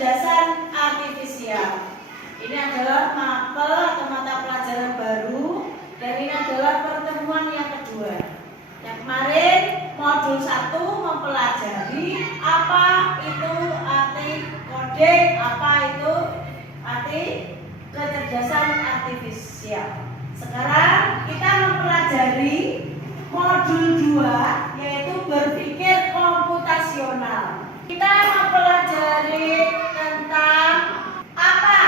kecerdasan artifisial. Ini adalah mapel atau mata pelajaran baru, dan ini adalah pertemuan yang kedua. Yang kemarin modul 1 mempelajari apa itu arti kode, apa itu arti kecerdasan artifisial. Sekarang kita mempelajari modul 2, yaitu berpikir komputasional. Kita mempelajari tentang apa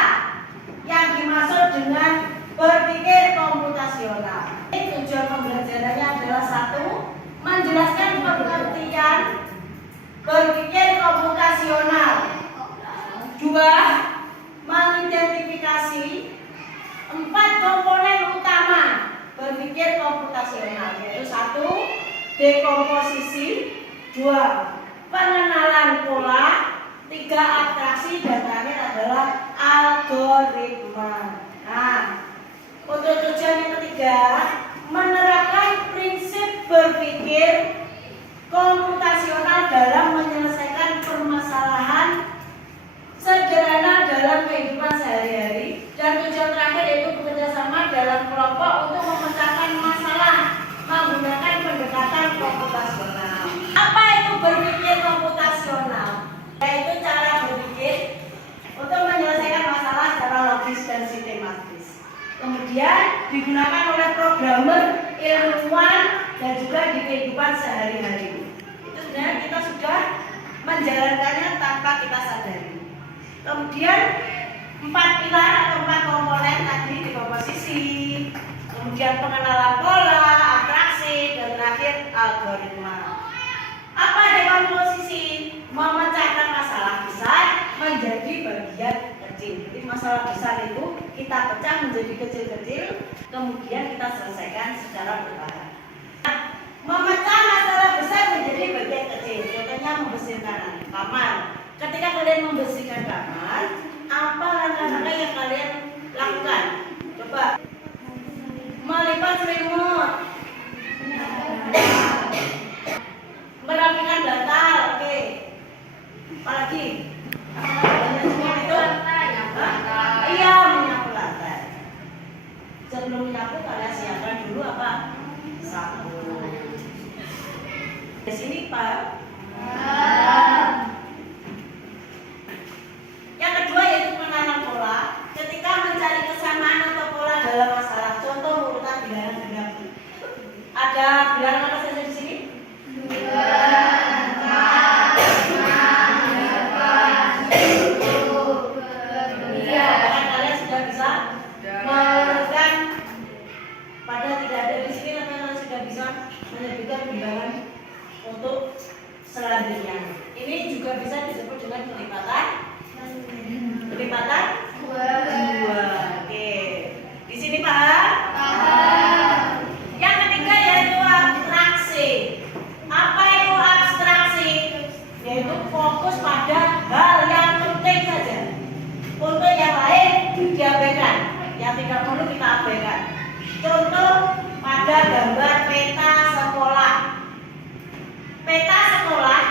yang dimaksud dengan berpikir komputasional. Tujuan pembelajarannya adalah 1. Menjelaskan pengertian berpikir komputasional. 2. Mengidentifikasi 4 komponen utama berpikir komputasional, yaitu 1. Dekomposisi, 2. Pengenalan pola, 3. Abstraksi, dan terakhir adalah algoritma. Nah, untuk tujuan yang ketiga, menerapkan prinsip berpikir komputasional dalam menyelesaikan permasalahan sederhana dalam kehidupan sehari-hari, dan tujuan terakhir yaitu bekerjasama dalam kelompok untuk memecahkan masalah menggunakan pendekatan komputasional. Apa itu berpikir komputasional? Yaitu cara berpikir untuk menyelesaikan masalah secara logis dan sistematis. Kemudian digunakan oleh programmer, ilmuwan, dan juga di kehidupan sehari-hari. Itu sebenarnya kita sudah menjalankannya tanpa kita sadari. Kemudian 4 pilar atau 4 komponen tadi, dekomposisi, kemudian pengenalan pola, abstraksi, dan terakhir algoritma. Apa dekomposisi? Memecahkan masalah besar menjadi bagian kecil. Jadi masalah besar itu kita pecah menjadi kecil-kecil, kemudian kita selesaikan secara bertahap. Memecah masalah besar menjadi bagian kecil. Contohnya membersihkan kamar. Ketika kalian membersihkan kamar, apa langkah-langkah yang kalian lakukan? Coba. Melipat selimut, merapikan bantal, oke. Apalagi? Iya, menyapu lantai. Sebelum menyapu kalian siapkan dulu apa? Sapu. Di sini Pak. Yang kedua yaitu penanam pola. Ketika mencari kesamaan atau pola dalam masalah, contoh urutan bilangan genap. Ada bilangan apa saja di sini? 2, pada tidak ada di sini, tapi kalian sudah bisa menyebutkan bilangan untuk selanjutnya. Ini juga bisa disebut dengan pelipatan. Pelipatan 2. Oke. Di sini Pak. Yang ketiga yaitu abstraksi. Apa itu abstraksi? Yaitu fokus pada hal yang penting saja. Untuk yang lain diabaikan, yang tidak perlu kita abaikan. Contoh pada gambar peta sekolah. Peta sekolah,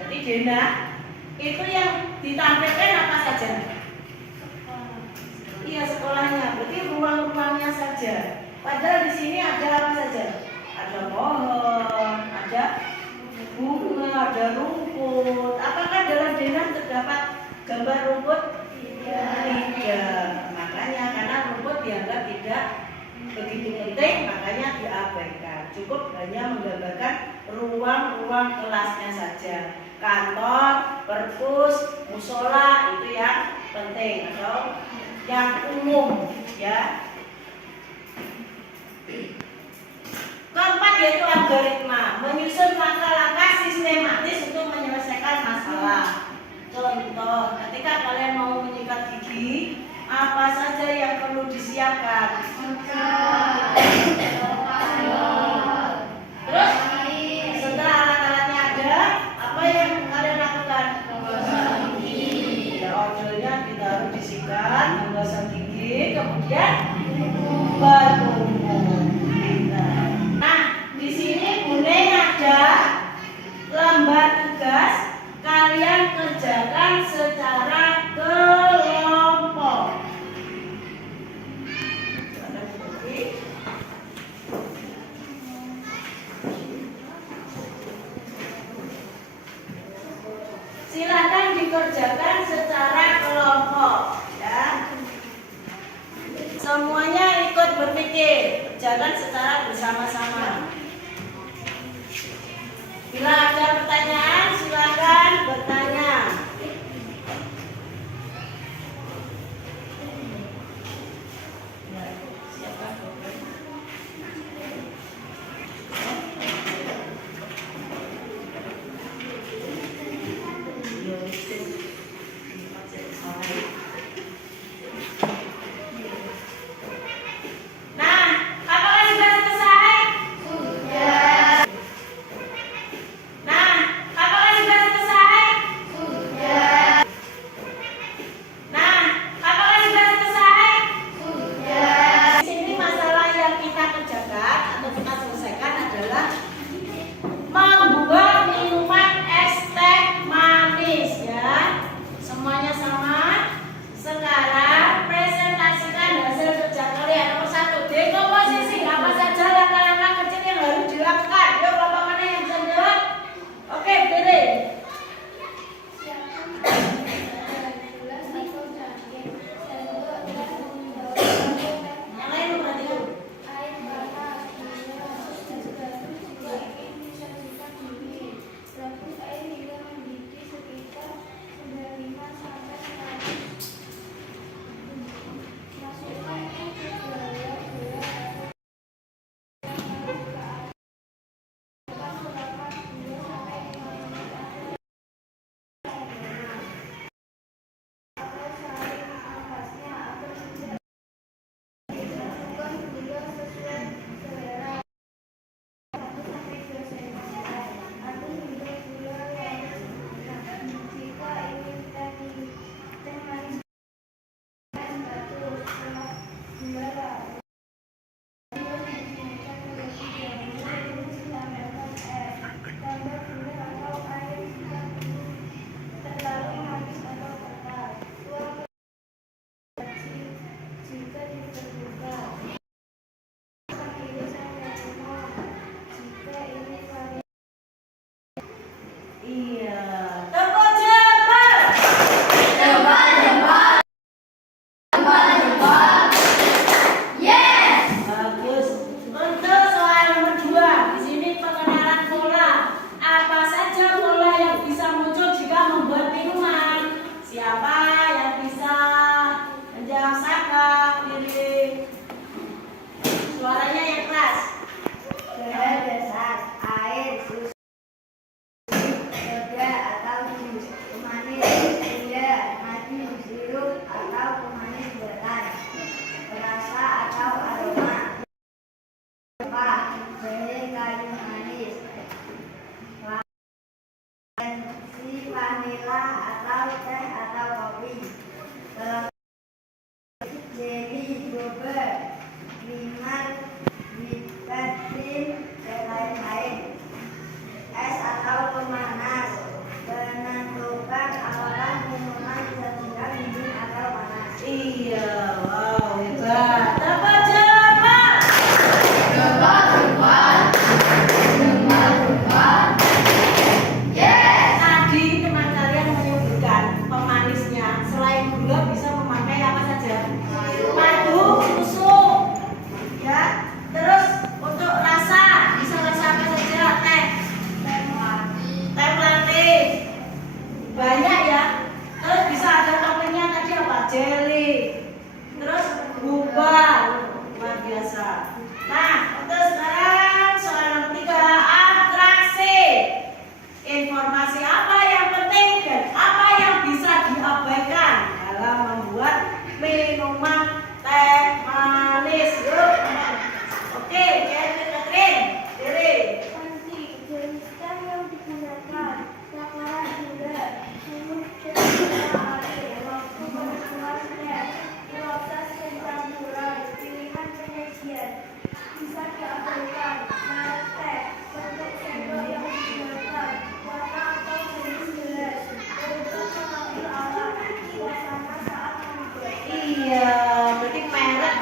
jadi Dena, itu yang ditampilkan apa saja? Iya, sekolahnya. Berarti ruang-ruangnya saja. Padahal di sini ada apa saja? Ada pohon, ada bunga, ada rumput. Apakah dalam Dena terdapat gambar rumput? Tidak. Makanya karena rumput dianggap tidak begitu penting, makanya diabaikan. Cukup hanya menggambarkan ruang-ruang kelasnya saja. Kantor, perpus, musola itu yang penting atau yang umum, ya. Keempat yaitu algoritma, menyusun langkah-langkah sistematis untuk menyelesaikan masalah. Contoh, ketika kalian mau menyikat gigi, apa saja yang perlu disiapkan? Terus setelah alat-alatnya ada, apa yang kalian lakukan? Ya, odolnya ditaruh di sikat, menggosok gigi, kemudian berkumpul. Nah, di sini Bune ada lembar tugas, kalian kerjakan secara Silakan dikerjakan secara kelompok, ya. Semuanya ikut berpikir, kerjakan secara bersama-sama. Bila ada pertanyaan, silakan bertanya.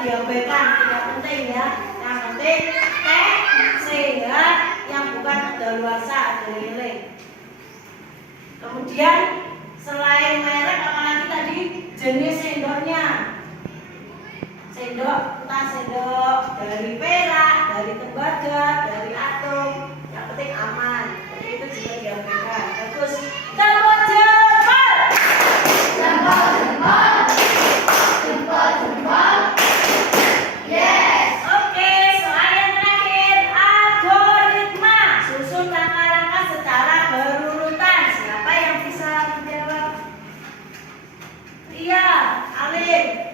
diabaikan, tidak penting ya. Yang penting teh sehat, yang bukan kadaluarsa, ada lele. Kemudian selain merek apalagi tadi jenis sendoknya. Sendok, entah sendok dari perak, dari tembaga, dari atom, yang penting aman. Jadi itu juga diambilkan. Bagus. Tepuk jempol. Jempol, jempol. Jempol, jempol. Yes. Oke, soal yang terakhir, algoritma. Susun langkah-langkah secara berurutan. Siapa yang bisa menjawab? Iya, Alif.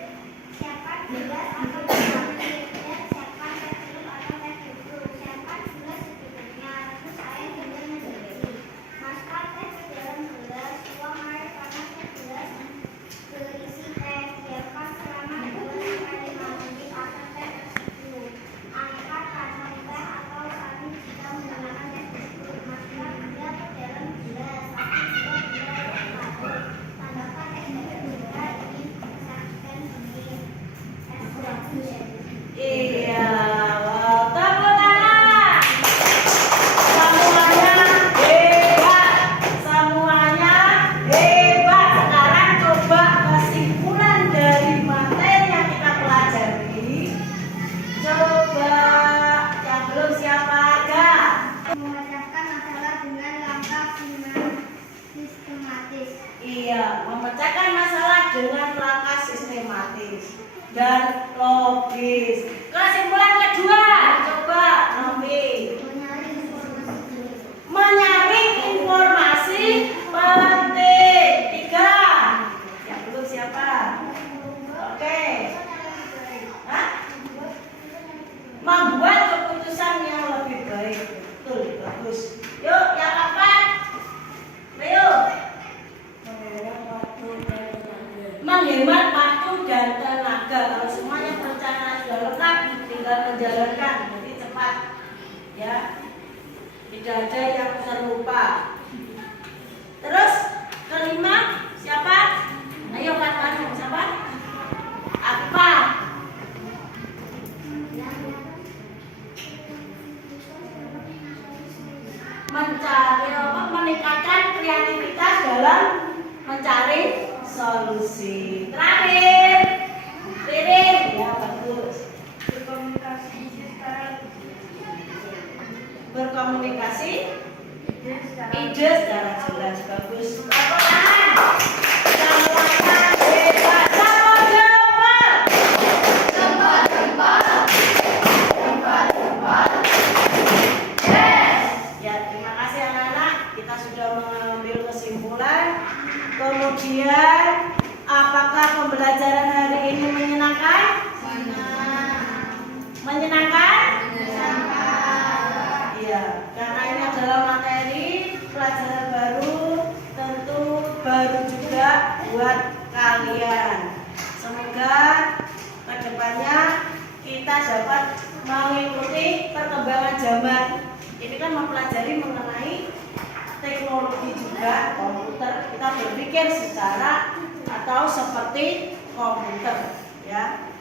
Iya, wow, tepuk tangan. Semuanya hebat, semuanya hebat. Sekarang coba kesimpulan dari materi yang kita pelajari. Coba yang belum siapa aja? Memecahkan masalah dengan langkah sistematis. Iya, memecahkan masalah dengan langkah sistematis dan logis. Kesimpulan kedua, coba Novi. Menyaring informasi penting. 3. Yang belum siapa? Oke. Hah? Membuat keputusan yang lebih baik. Betul, bagus. Yuk, yang keempat. Ayo. Menghemat waktu dan tenaga. Kalau semuanya perencanaan sudah lengkap, tinggal menjalankan, jadi cepat, ya. Tidak ada yang terlupa. Terus kelima siapa? Ayo katakan siapa? Apa? Mencari apa? Meningkatkan kreativitas dalam mencari solusi. Terakhir, Ririn, ya bagus. Berkomunikasi ide secara jelas, bagus. Tepuk tangan. Semuanya hebat. Tepuk jempol. Jempol, jempol. Jempol, jempol. Yes. Ya, terima kasih anak-anak. Kita sudah mengambil kesimpulan. Kemudian, apakah pembelajaran hari ini menyenangkan? Menyenangkan? Iya, karena ini adalah materi pelajaran baru, tentu baru juga buat kalian. Semoga kedepannya kita dapat mengikuti perkembangan zaman. Ini kan mempelajari mengenai teknologi juga, komputer. Kita berpikir secara atau seperti komputer, ya.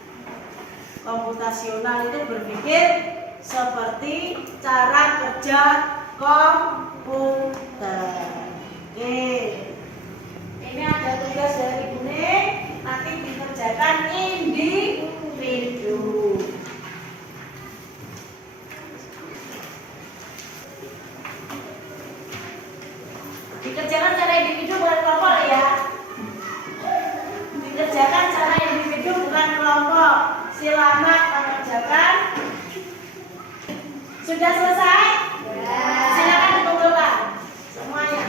Komputasional itu berpikir seperti cara kerja komputer. Oke. Ini ada tugas dari Bune, nanti dikerjakan individu. Dikerjakan secara individu bukan kelompok ya. Dikerjakan secara individu bukan kelompok. Selamat mengerjakan. Sudah selesai? Ya. Silakan dikumpulkan semuanya.